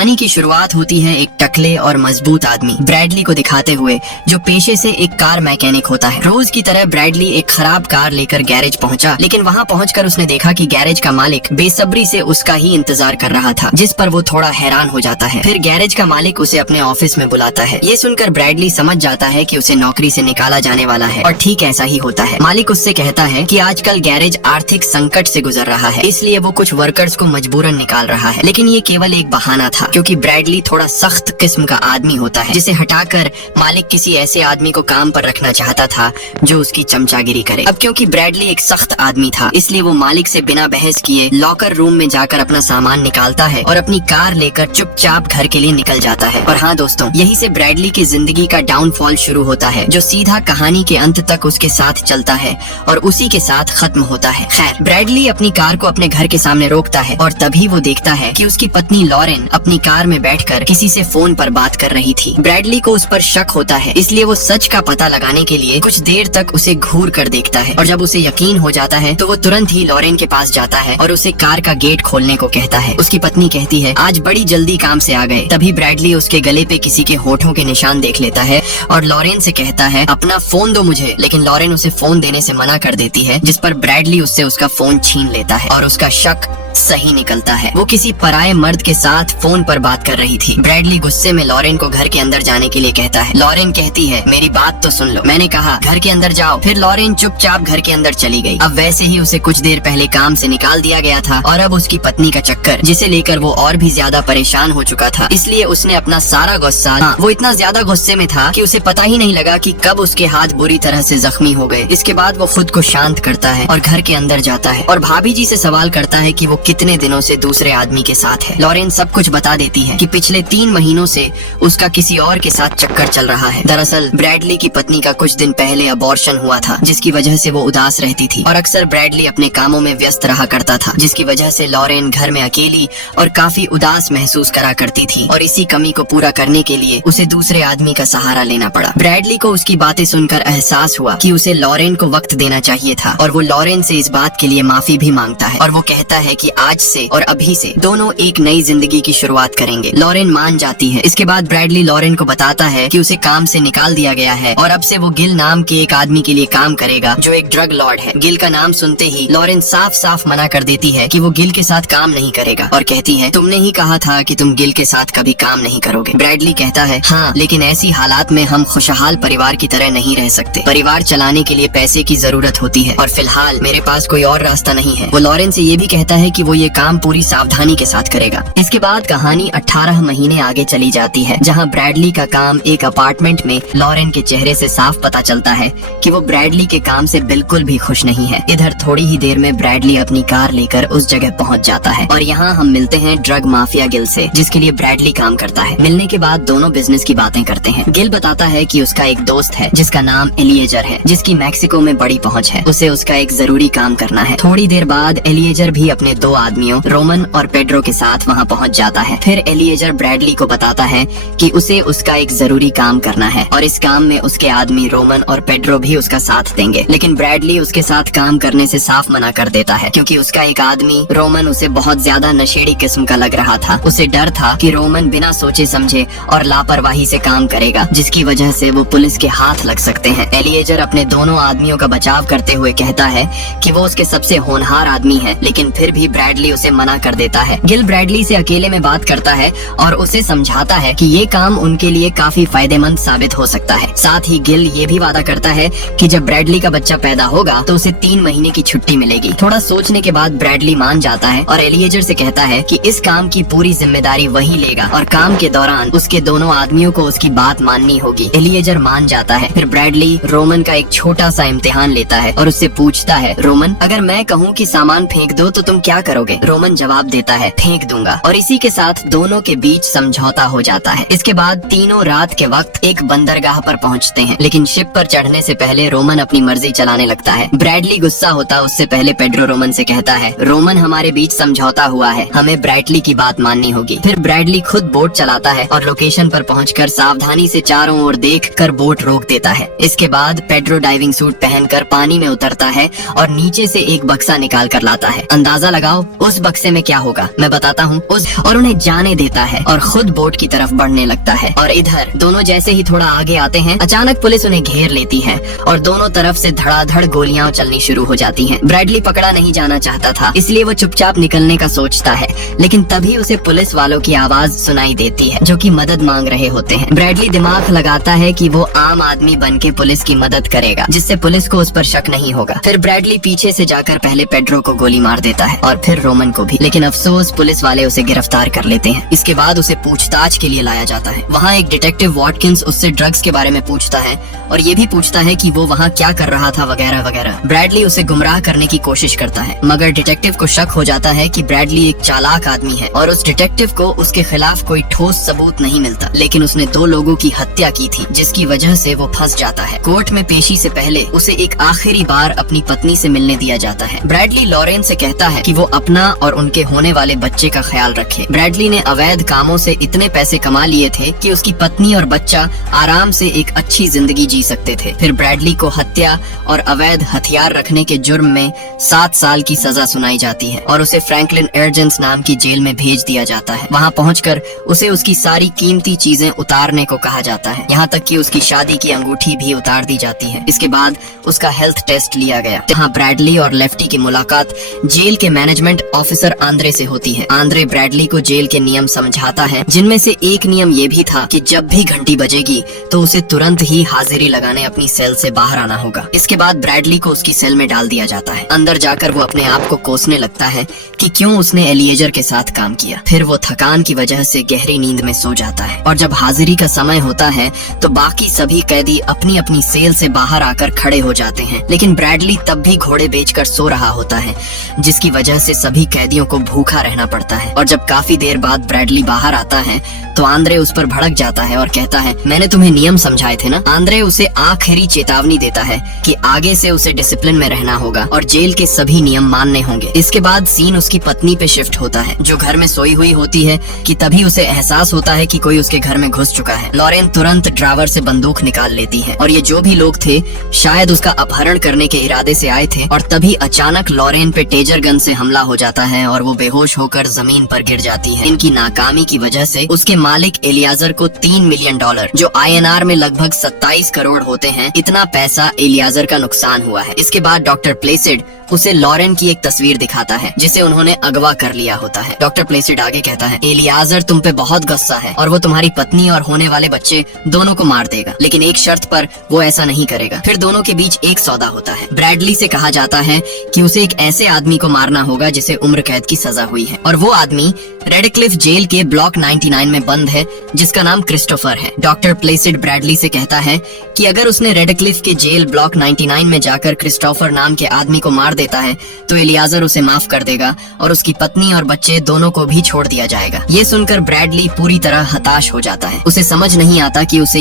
कहानी की शुरुआत होती है एक टकले और मजबूत आदमी ब्रैडली को दिखाते हुए, जो पेशे से एक कार मैकेनिक होता है। रोज की तरह ब्रैडली एक खराब कार लेकर गैरेज पहुंचा, लेकिन वहां पहुंचकर उसने देखा कि गैरेज का मालिक बेसब्री से उसका ही इंतजार कर रहा था, जिस पर वो थोड़ा हैरान हो जाता है। फिर गैरेज का मालिक उसे अपने ऑफिस में बुलाता है। ये सुनकर ब्रैडली समझ जाता है कि उसे नौकरी से निकाला जाने वाला है, और ठीक ऐसा ही होता है। मालिक उससे कहता है कि आजकल गैरेज आर्थिक संकट से गुजर रहा है, इसलिए वो कुछ वर्कर्स को मजबूरन निकाल रहा है। लेकिन ये केवल एक बहाना था, क्योंकि ब्रैडली थोड़ा सख्त किस्म का आदमी होता है, जिसे हटाकर मालिक किसी ऐसे आदमी को काम पर रखना चाहता था जो उसकी चमचागिरी करे। अब क्योंकि ब्रैडली एक सख्त आदमी था, इसलिए वो मालिक से बिना बहस किए लॉकर रूम में जाकर अपना सामान निकालता है और अपनी कार लेकर चुपचाप घर के लिए निकल जाता है। और हाँ दोस्तों, यही से ब्रैडली की जिंदगी का डाउनफॉल शुरू होता है, जो सीधा कहानी के अंत तक उसके साथ चलता है और उसी के साथ खत्म होता है। खैर, ब्रैडली अपनी कार को अपने घर के सामने रोकता है और तभी वो देखता है कि उसकी पत्नी लॉरेन अपनी कार में बैठकर किसी से फोन पर बात कर रही थी। ब्रैडली को उस पर शक होता है, इसलिए वो सच का पता लगाने के लिए कुछ देर तक उसे घूर कर देखता है, और जब उसे यकीन हो जाता है तो वो तुरंत ही लॉरेन के पास जाता है और उसे कार का गेट खोलने को कहता है। उसकी पत्नी कहती है, आज बड़ी जल्दी काम से आ गए। तभी ब्रैडली उसके गले पे किसी के होठों के निशान देख लेता है और लॉरेन से कहता है, अपना फोन दो मुझे। लेकिन लॉरेन उसे फोन देने से मना कर देती है, जिस पर ब्रैडली उससे उसका फोन छीन लेता है और उसका शक सही निकलता है। वो किसी पराये मर्द के साथ फोन पर बात कर रही थी। ब्रैडली गुस्से में लॉरेन को घर के अंदर जाने के लिए कहता है। लॉरेन कहती है, मेरी बात तो सुन लो, मैंने कहा घर के अंदर जाओ। फिर लॉरेन चुपचाप घर के अंदर चली गई। अब वैसे ही उसे कुछ देर पहले काम से निकाल दिया गया था, और अब उसकी पत्नी का चक्कर, जिसे लेकर वो और भी ज्यादा परेशान हो चुका था, इसलिए उसने अपना सारा गुस्सा, वो इतना ज्यादा गुस्से में था कि उसे पता ही नहीं लगा कि कब उसके हाथ बुरी तरह से जख्मी हो गए। इसके बाद वो खुद को शांत करता है और घर के अंदर जाता है और भाभी जी से सवाल करता है कि वो कितने दिनों से दूसरे आदमी के साथ है। लॉरेन सब कुछ बता देती है कि पिछले 3 महीनों से उसका किसी और के साथ चक्कर चल रहा है। दरअसल ब्रैडली की पत्नी का कुछ दिन पहले अबॉर्शन हुआ था, जिसकी वजह से वो उदास रहती थी, और अक्सर ब्रैडली अपने कामों में व्यस्त रहा करता था, जिसकी वजह से लॉरेन घर में अकेली और काफी उदास महसूस करा करती थी, और इसी कमी को पूरा करने के लिए उसे दूसरे आदमी का सहारा लेना पड़ा। ब्रैडली को उसकी बातें सुनकर एहसास हुआ कि उसे लॉरेन को वक्त देना चाहिए था, और वो लॉरेन से इस बात के लिए माफी भी मांगता है, और वो कहता है कि आज से और अभी से दोनों एक नई जिंदगी की शुरुआत करेंगे। लॉरेन मान जाती है। इसके बाद ब्रैडली लॉरेन को बताता है कि उसे काम से निकाल दिया गया है और अब से वो गिल नाम के एक आदमी के लिए काम करेगा, जो एक ड्रग लॉर्ड है। गिल का नाम सुनते ही लॉरेन साफ साफ मना कर देती है कि वो गिल के साथ काम नहीं करेगा, और कहती है, तुमने ही कहा था कि तुम गिल के साथ कभी काम नहीं करोगे। ब्रैडली कहता है, हाँ, लेकिन ऐसी हालात में हम खुशहाल परिवार की तरह नहीं रह सकते। परिवार चलाने के लिए पैसे की जरूरत होती है, और फिलहाल मेरे पास कोई और रास्ता नहीं है। वो लॉरेन से ये भी कहता है कि वो ये काम पूरी सावधानी के साथ करेगा। इसके बाद कहानी 18 महीने आगे चली जाती है, जहां ब्रैडली का काम एक अपार्टमेंट में लॉरेन के चेहरे से साफ पता चलता है कि वो ब्रैडली के काम से बिल्कुल भी खुश नहीं है। इधर थोड़ी ही देर में ब्रैडली अपनी कार लेकर उस जगह पहुंच जाता है, और यहाँ हम मिलते हैं ड्रग माफिया गिल से, जिसके लिए ब्रैडली काम करता है। मिलने के बाद दोनों बिजनेस की बातें करते हैं। गिल बताता है कि उसका एक दोस्त है जिसका नाम एलिएजर है, जिसकी मैक्सिको में बड़ी पहुंच है। उसे उसका एक जरूरी काम करना है। थोड़ी देर बाद एलिएजर भी अपने 2 आदमियों रोमन और पेड्रो के साथ वहाँ पहुँच जाता है। फिर एलिएजर ब्रैडली को बताता है कि उसे उसका एक जरूरी काम करना है, और इस काम में उसके आदमी रोमन और पेड्रो भी उसका साथ देंगे। लेकिन ब्रैडली उसके साथ काम करने से साफ मना कर देता है, क्योंकि उसका एक आदमी रोमन उसे बहुत ज्यादा नशेड़ी किस्म का लग रहा था। उसे डर था कि रोमन बिना सोचे समझे और लापरवाही से काम करेगा, जिसकी वजह से वो पुलिस के हाथ लग सकते हैं। एलिएजर अपने दोनों आदमियों का बचाव करते हुए कहता है कि वो उसके सबसे होनहार आदमी है, लेकिन फिर भी ब्रैडली उसे मना कर देता है। गिल ब्रैडली से अकेले में बात करता है और उसे समझाता है कि ये काम उनके लिए काफी फायदेमंद साबित हो सकता है। साथ ही गिल ये भी वादा करता है कि जब ब्रैडली का बच्चा पैदा होगा तो उसे 3 महीने की छुट्टी मिलेगी। थोड़ा सोचने के बाद ब्रैडली मान जाता है और एलिएजर से कहता है कि इस काम की पूरी जिम्मेदारी वही लेगा, और काम के दौरान उसके दोनों आदमियों को उसकी बात माननी होगी। एलिएजर मान जाता है। फिर ब्रैडली रोमन का एक छोटा सा इम्तिहान लेता है और उससे पूछता है, रोमन, अगर मैं कहूँ कि सामान फेंक दो तो तुम क्या करोगे? रोमन जवाब देता है, फेंक दूंगा, और इसी के साथ दोनों के बीच समझौता हो जाता है। इसके बाद तीनों रात के वक्त एक बंदरगाह पर पहुंचते हैं, लेकिन शिप पर चढ़ने से पहले रोमन अपनी मर्जी चलाने लगता है। ब्रैडली गुस्सा होता उससे पहले पेड्रो रोमन से कहता है, रोमन, हमारे बीच समझौता हुआ है, हमें ब्रैडली की बात माननी होगी। फिर ब्रैडली खुद बोट चलाता है और लोकेशन पर पहुंचकर सावधानी से चारों ओर देखकर बोट रोक देता है। इसके बाद पेड्रो डाइविंग सूट पहनकर पानी में उतरता है और नीचे से एक बक्सा निकाल कर लाता है। अंदाजा लगाओ बताओ उस बक्से में क्या होगा, मैं बताता हूँ और उन्हें जाने देता है और खुद बोट की तरफ बढ़ने लगता है। और इधर दोनों जैसे ही थोड़ा आगे आते हैं, अचानक पुलिस उन्हें घेर लेती है और दोनों तरफ से धड़ाधड़ गोलियां चलनी शुरू हो जाती हैं। ब्रैडली पकड़ा नहीं जाना चाहता था, इसलिए वो चुपचाप निकलने का सोचता है, लेकिन तभी उसे पुलिस वालों की आवाज सुनाई देती है जो कि मदद मांग रहे होते हैं। ब्रैडली दिमाग लगाता है कि वो आम आदमी बनके पुलिस की मदद करेगा, जिससे पुलिस को उस पर शक नहीं होगा। फिर ब्रैडली पीछे से जाकर पहले पेड्रो को गोली मार देता है और फिर रोमन को भी, लेकिन अफसोस पुलिस वाले उसे गिरफ्तार कर लेते हैं। इसके बाद उसे पूछताछ के लिए लाया जाता है। वहाँ एक डिटेक्टिव वॉटकिंस उससे ड्रग्स के बारे में पूछता है और ये भी पूछता है कि वो वहाँ क्या कर रहा था वगैरह वगैरह। ब्रैडली उसे गुमराह करने की कोशिश करता है, मगर डिटेक्टिव को शक हो जाता है कि ब्रैडली एक चालाक आदमी है और उस डिटेक्टिव को उसके खिलाफ कोई ठोस सबूत नहीं मिलता, लेकिन उसने 2 लोगों की हत्या की थी, जिसकी वजह से वो फंस जाता है। कोर्ट में पेशी से पहले उसे एक आखिरी बार अपनी पत्नी से मिलने दिया जाता है। ब्रैडली लॉरेन से कहता है कि वो अपना और उनके होने वाले बच्चे का ख्याल रखे। ब्रैडली ने अवैध कामों से इतने पैसे कमा लिए थे कि उसकी पत्नी और बच्चा आराम से एक अच्छी जिंदगी जी सकते थे। फिर ब्रैडली को हत्या और अवैध हथियार रखने के जुर्म में 7 साल की सजा सुनाई जाती है और उसे फ्रैंकलिन एर्जेंस नाम की जेल में भेज दिया जाता है। वहाँ पहुंचकर उसे उसकी सारी कीमती चीजें उतारने को कहा जाता है, यहाँ तक कि उसकी शादी की अंगूठी भी उतार दी जाती है। इसके बाद उसका हेल्थ टेस्ट लिया गया, जहाँ ब्रैडली और लेफ्टी की मुलाकात जेल के मैनेजमेंट ऑफिसर आंद्रे से होती है। आंद्रे ब्रैडली को जेल के नियम समझाता है, जिनमें से एक नियम ये भी था कि जब भी घंटी बजेगी तो उसे तुरंत ही हाजिरी लगाने अपनी सेल से बाहर आना होगा। इसके बाद ब्रैडली को उसकी सेल में डाल दिया जाता है। अंदर जाकर वो अपने आप को कोसने लगता है कि क्यों उसने एलिएजर के साथ काम किया। फिर वो थकान की वजह से गहरी नींद में सो जाता है और जब हाजिरी का समय होता है तो बाकी सभी कैदी अपनी अपनी सेल से बाहर आकर खड़े हो जाते हैं, लेकिन ब्रैडली तब भी घोड़े बेचकर सो रहा होता है, जिसकी वजह से सभी कैदियों को भूखा रहना पड़ता है। और जब काफी देर बाद ब्रैडली बाहर आता है तो आंद्रे उस पर भड़क जाता है और कहता है, मैंने तुम्हें नियम समझाए थे ना। आंद्रे उसे आखिरी चेतावनी देता है कि आगे से उसे डिसिप्लिन में रहना होगा और जेल के सभी नियम मानने होंगे। इसके बाद सीन उसकी पत्नी पे शिफ्ट होता है, जो घर में सोई हुई होती है कि तभी उसे एहसास होता है कि कोई उसके घर में घुस चुका है। लॉरेन तुरंत ड्रावर से बंदूक निकाल लेती है और ये जो भी लोग थे शायद उसका अपहरण करने के इरादे से आए थे, और तभी अचानक लॉरेन पे टेजर गन से हमला हो जाता है और वो बेहोश होकर जमीन पर गिर जाती है। इनकी नाकामी की वजह से उसके मालिक एलियाजर को $3 मिलियन, जो INR में लगभग 27 करोड़ होते हैं, इतना पैसा एलियाजर का नुकसान हुआ है। इसके बाद डॉक्टर प्लेसिड उसे लॉरेन की एक तस्वीर दिखाता है जिसे उन्होंने अगवा कर लिया होता है। डॉक्टर प्लेसिड आगे कहता है, एलियाजर तुम पे बहुत गुस्सा है और वो तुम्हारी पत्नी और होने वाले बच्चे दोनों को मार देगा, लेकिन एक शर्त पर वो ऐसा नहीं करेगा। फिर दोनों के बीच एक सौदा होता है। ब्रैडली से कहा जाता है कि उसे एक ऐसे आदमी को मारना होगा जिसे उम्र कैद की सजा हुई है, और वो आदमी रेडक्लिफ जेल के ब्लॉक 99 में बंद है, जिसका नाम क्रिस्टोफर है। डॉक्टर प्लेसिड ब्रैडली से कहता है कि अगर उसने रेडक्लिफ के जेल ब्लॉक 99 में जाकर क्रिस्टोफर नाम के आदमी को मार देता है तो एलियाजर उसे माफ कर देगा और उसकी पत्नी और बच्चे दोनों को भी छोड़ दिया जाएगा। ये सुनकर ब्रैडली पूरी तरह हताश हो जाता है। उसे समझ नहीं आता कि उसे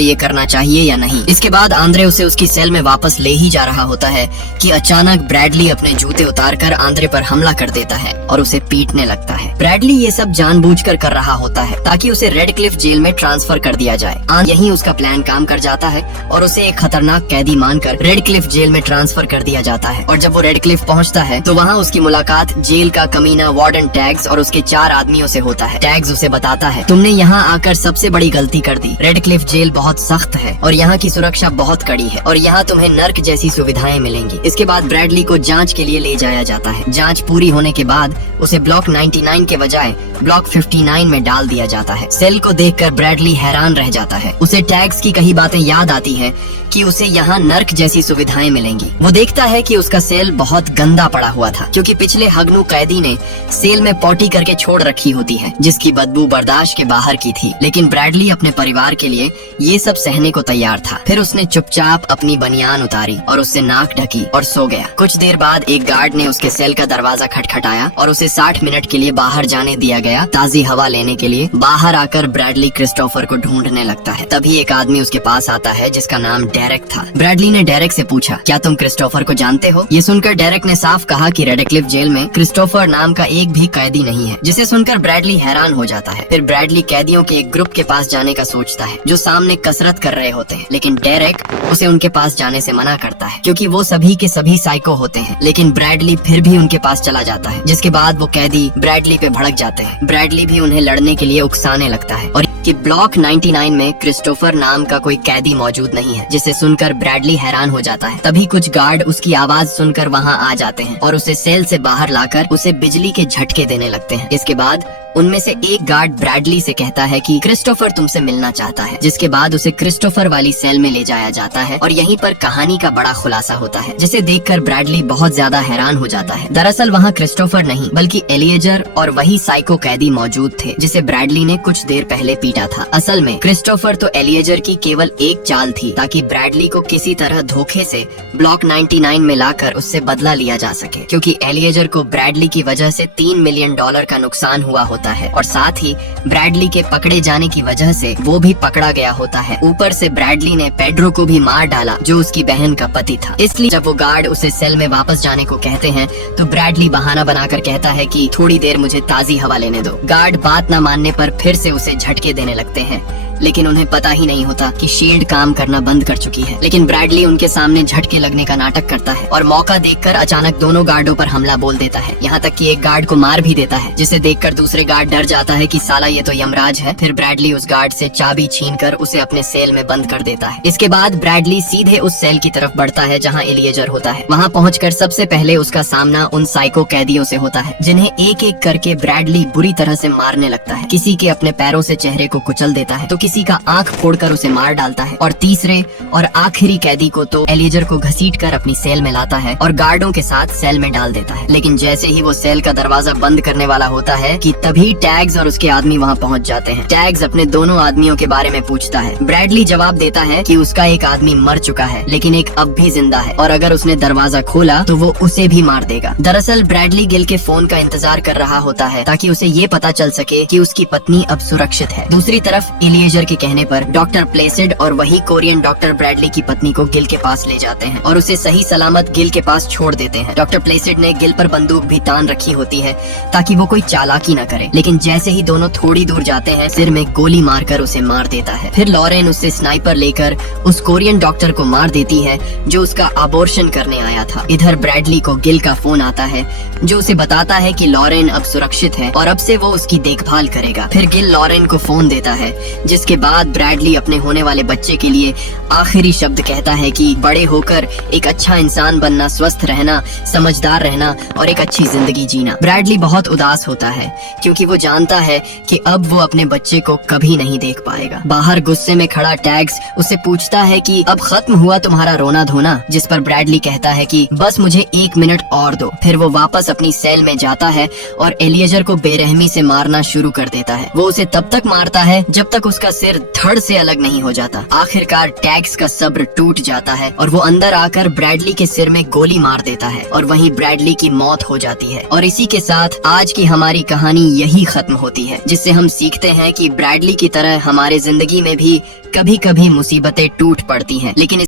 ये करना चाहिए या नहीं। इसके बाद आंद्रे उसे उसकी सेल में वापस ले ही जा रहा होता है कि अचानक ब्रैडली अपने जूते उतारकर आंद्रे पर हमला कर देता है और उसे पीटने लगता है। ब्रैडली ये सब जानबूझकर कर रहा होता है ताकि उसे रेडक्लिफ जेल में ट्रांसफर कर दिया जाए। यहीं उसका प्लान काम कर जाता है और उसे एक खतरनाक कैदी मानकर रेडक्लिफ जेल में ट्रांसफर कर दिया जाता है। और जब वो रेडक्लिफ पहुंचता है तो वहाँ उसकी मुलाकात जेल का कमीना वार्डन टैग्स और उसके 4 आदमियों से होता है। टैग्स उसे बताता है, तुमने यहाँ आकर सबसे बड़ी गलती कर दी। रेडक्लिफ जेल बहुत सख्त है और यहाँ की सुरक्षा बहुत कड़ी है और यहाँ तुम्हें नर्क जैसी सुविधाएं मिलेंगी। इसके बाद ब्रैडली को जांच के लिए ले जाया जाता है। जांच पूरी होने के बाद उसे ब्लॉक 99 के बजाय ब्लॉक 59 में डाल दिया जाता है। सेल को देखकर ब्रैडली हैरान रह जाता है। उसे टैग्स की कई बातें याद आती है कि उसे यहाँ नर्क जैसी सुविधाएं मिलेंगी। वो देखता है कि उसका सेल बहुत गंदा पड़ा हुआ था, क्योंकि पिछले हगनू कैदी ने सेल में पॉटी करके छोड़ रखी होती है, जिसकी बदबू बर्दाश्त के बाहर की थी। लेकिन ब्रैडली अपने परिवार के लिए ये सब सहने को तैयार था। फिर उसने चुपचाप अपनी बनियान उतारी और उससे नाक ढकी और सो गया। कुछ देर बाद एक गार्ड ने उसके सेल का दरवाजा खटखटाया और उसे 60 मिनट के लिए बाहर जाने दिया गया, ताजी हवा लेने के लिए। बाहर आकर ब्रैडली क्रिस्टोफर को ढूंढने लगता है। तभी एक आदमी उसके पास आता है जिसका नाम डेरेक था। ब्रैडली ने डेरेक से पूछा, क्या तुम क्रिस्टोफर को जानते हो? ये सुनकर डेरेक ने साफ कहा कि रेडक्लिफ जेल में क्रिस्टोफर नाम का एक भी कैदी नहीं है, जिसे सुनकर ब्रैडली हैरान हो जाता है। फिर ब्रैडली कैदियों के एक ग्रुप के पास जाने का सोचता है जो सामने कसरत कर रहे होते हैं, लेकिन डेरेक उसे उनके पास जाने से मना करता है क्योंकि वो सभी के सभी साइको होते हैं। लेकिन ब्रैडली फिर भी उनके पास चला जाता है, जिसके बाद वो कैदी ब्रैडली पे भड़क जाते हैं। ब्रैडली भी उन्हें लड़ने के लिए उकसाने लगता है और कि ब्लॉक 99 में क्रिस्टोफर नाम का कोई कैदी मौजूद नहीं है, जिसे सुनकर ब्रैडली हैरान हो जाता है। तभी कुछ गार्ड उसकी आवाज सुनकर वहाँ आ जाते हैं और उसे सेल से बाहर लाकर उसे बिजली के झटके देने लगते हैं। इसके बाद उनमें से एक गार्ड ब्रैडली से कहता है कि क्रिस्टोफर तुमसे मिलना चाहता है, जिसके बाद उसे क्रिस्टोफर वाली सेल में ले जाया जाता है और यहीं पर कहानी का बड़ा खुलासा होता है, जिसे देखकर ब्रैडली बहुत ज्यादा हैरान हो जाता है। दरअसल वहाँ क्रिस्टोफर नहीं बल्कि एलिएजर और वही साइको कैदी मौजूद थे जिसे ब्रैडली ने कुछ देर पहले पीटा था। असल में क्रिस्टोफर तो एलिएजर की केवल एक चाल थी ताकि ब्रैडली को किसी तरह धोखे से ब्लॉक 99 में लाकर उससे बदला लिया जा सके, क्योंकि एलिएजर को ब्रैडली की वजह से $3 मिलियन का नुकसान हुआ होता है और साथ ही ब्रैडली के पकड़े जाने की वजह से वो भी पकड़ा गया होता है। ऊपर से ब्रैडली ने पेड्रो को भी मार डाला जो उसकी बहन का पति था। इसलिए जब वो गार्ड उसे सेल में वापस जाने को कहते हैं तो ब्रैडली बहाना बनाकर कहता है कि थोड़ी देर मुझे ताजी हवा लेने दो। गार्ड बात न मानने पर फिर से उसे झटके देने लगते हैं, लेकिन उन्हें पता ही नहीं होता कि शील्ड काम करना बंद कर चुकी है। लेकिन ब्रैडली उनके सामने झटके लगने का नाटक करता है और मौका देखकर अचानक दोनों गार्डों पर हमला बोल देता है, यहाँ तक कि एक गार्ड को मार भी देता है, जिसे देखकर दूसरे गार्ड डर जाता है कि साला ये तो यमराज है। फिर ब्रैडली उस गार्ड से चाबी छीनकर उसे अपने सेल में बंद कर देता है। इसके बाद ब्रैडली सीधे उस सेल की तरफ बढ़ता है जहाँ एलिएजर होता है। वहाँ पहुंचकर सबसे पहले उसका सामना उन साइको कैदियों से होता है, जिन्हें एक एक करके ब्रैडली बुरी तरह से मारने लगता है। किसी के अपने पैरों से चेहरे को कुचल देता है तो किसी का आंख फोड़कर उसे मार डालता है और तीसरे और आखिरी कैदी को तो एलिएजर को घसीटकर अपनी सेल में लाता है और गार्डों के साथ सेल में डाल देता है। लेकिन जैसे ही वो सेल का दरवाजा बंद करने वाला होता है कि तभी टैग्स और उसके आदमी वहाँ पहुँच जाते हैं। टैग्स अपने दोनों आदमियों के बारे में पूछता है। ब्रैडली जवाब देता है कि उसका एक आदमी मर चुका है लेकिन एक अब भी जिंदा है और अगर उसने दरवाजा खोला तो वो उसे भी मार देगा। दरअसल ब्रैडली गिल के फोन का इंतजार कर रहा होता है ताकि उसे ये पता चल सके कि उसकी पत्नी अब सुरक्षित है। दूसरी तरफ एलिएजर के कहने पर डॉक्टर प्लेसिड और वही कोरियन डॉक्टर ब्रैडली की पत्नी को गिल के पास ले जाते हैं और उसे सही सलामत गिल के पास छोड़ देते हैं। डॉक्टर प्लेसिड ने गिल पर बंदूक भी तान रखी होती है ताकि वो कोई चालाकी न करे, लेकिन जैसे ही दोनों थोड़ी दूर जाते हैं सिर में गोली मारकर उसे मार देता है। फिर लॉरेन उससे स्नाइपर लेकर उस कोरियन डॉक्टर को मार देती है जो उसका अबॉर्शन करने आया था। इधर ब्रैडली को गिल का फोन आता है जो उसे बताता है कि लॉरेन अब सुरक्षित है और अब से वो उसकी देखभाल करेगा। फिर गिल लॉरेन को फोन देता है, जिसके बाद ब्रैडली अपने होने वाले बच्चे के लिए आखिरी शब्द कहता है कि बड़े होकर एक अच्छा इंसान बनना, स्वस्थ रहना, समझदार रहना और एक अच्छी जिंदगी जीना। ब्रैडली बहुत उदास होता है क्योंकि वो जानता है कि अब वो अपने बच्चे को कभी नहीं देख पाएगा। बाहर गुस्से में खड़ा टैग्स उससे पूछता है कि अब खत्म हुआ तुम्हारा रोना धोना, जिस पर ब्रैडली कहता है कि बस मुझे 1 मिनट और दो। फिर वो वापस अपनी सेल में जाता है और एलिएजर को बेरहमी से मारना शुरू कर देता है। वो उसे तब तक मारता है जब तक उसका सिर धड़ से अलग नहीं हो जाता। आखिरकार टैग्स का सब्र टूट जाता है और वो अंदर आकर ब्रैडली के सिर में गोली मार देता है और वहीं ब्रैडली की मौत हो जाती है। और इसी के साथ आज की हमारी कहानी यही खत्म होती है, जिससे हम सीखते हैं कि ब्रैडली की तरह हमारे जिंदगी में भी कभी कभी मुसीबतें टूट पड़ती हैं, लेकिन